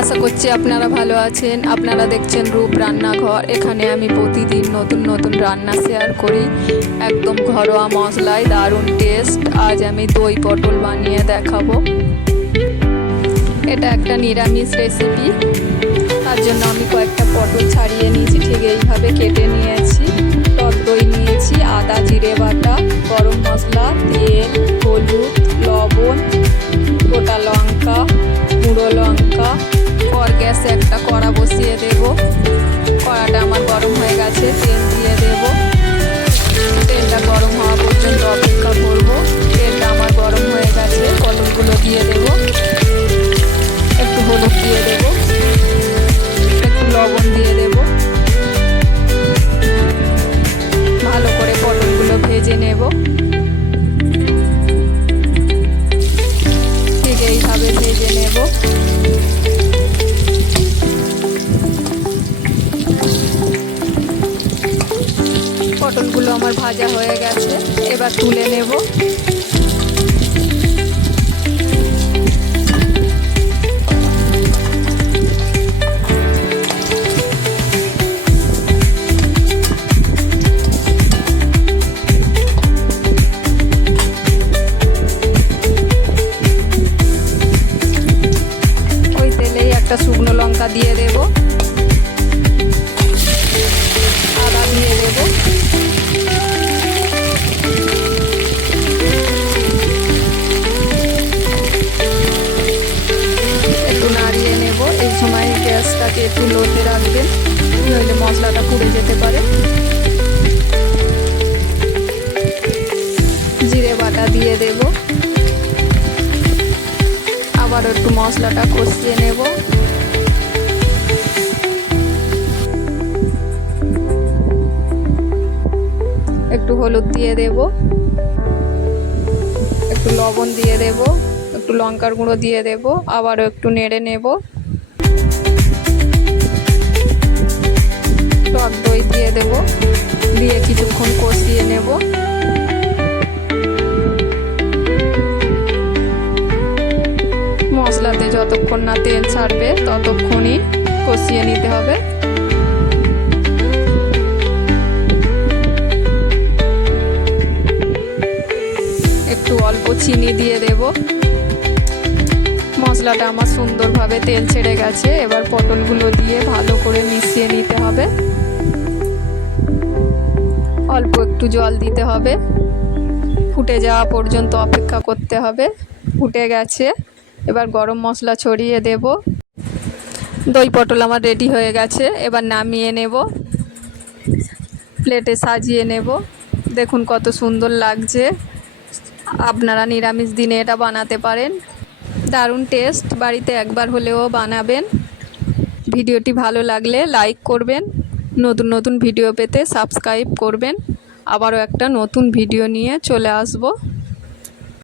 আশা করছি আপনারা ভালো আছেন। আপনারা দেখছেন রূপ রান্নাঘর। এখানে আমি প্রতিদিন নতুন নতুন রান্না শেয়ার করি, একদম ঘরোয়া মশলায় দারুণ টেস্ট। আজ আমি দই পটল বানিয়ে দেখাবো। এটা একটা নিরামিষ রেসিপি। তার জন্য আমি কয়েকটা পটল ছাড়িয়ে নিয়েছি, ঠিক এইভাবে কেটে নিয়েছি। টক দই নিয়েছি, আদা জিরে বাটা, গরম মশলা, তেল, হলুদ, লবণ, গোটা লঙ্কা, গুঁড়ো লঙ্কা। পর গ্যাসে একটা কড়া বসিয়ে দেব। কড়াটা আমার গরম হয়ে গেছে, তেল দিয়ে দেব। তেলটা গরম হওয়া পর্যন্ত অপেক্ষা করব। তেলটা আমার গরম হয়ে গেছে, পটলগুলো দিয়ে দেব। একটু হলুদ দিয়ে দেব, একটু লবণ দিয়ে দেব। ভালো করে পটলগুলো ভেজে নেব। ঠিক এইভাবে ভেজে নেব। পটলগুলো আমার ভাজা হয়ে গেছে, এবার তুলে নেব। ওই তেলেই একটা শুকনো লঙ্কা দিয়ে দেব, আদা দিয়ে দেব। একটু নাড়িয়ে নেব। এই সময় গ্যাসটাকে একটু লোতে রাখবেন, নইলে মশলাটা পুড়ে যেতে পারে। জিরে বাটা দিয়ে দেব। আবার একটু মশলাটা কষিয়ে নেব। একটু হলুদ দিয়ে দেব, একটু লবণ দিয়ে দেব, একটু লঙ্কার গুঁড়ো দিয়ে দেব। আবারও একটু নেড়ে নেব। টক দই দিয়ে দেব, দিয়ে কিছুক্ষণ কষিয়ে নেব। মশলাতে যতক্ষণ না তেল ছাড়বে ততক্ষণই কষিয়ে নিতে হবে। একটু অল্প চিনি দিয়ে দেব। মশলাটা আমার সুন্দরভাবে তেল ছেড়ে গেছে। এবার পটলগুলো দিয়ে ভালো করে মিশিয়ে নিতে হবে। অল্প একটু জল দিতে হবে। ফুটে যাওয়া পর্যন্ত অপেক্ষা করতে হবে। ফুটে গেছে, এবার গরম মশলা ছড়িয়ে দেব। দই পটল আমার রেডি হয়ে গেছে, এবার নামিয়ে নেব, প্লেটে সাজিয়ে নেব। দেখুন কত সুন্দর লাগছে। আপনারা নিরামিষ দিনে এটা বানাতে পারেন, দারুণ টেস্ট। বাড়িতে একবার হলেও বানাবেন। ভিডিওটি ভালো লাগলে লাইক করবেন, নতুন নতুন ভিডিও পেতে সাবস্ক্রাইব করবেন। আবারও একটা নতুন ভিডিও নিয়ে চলে আসব।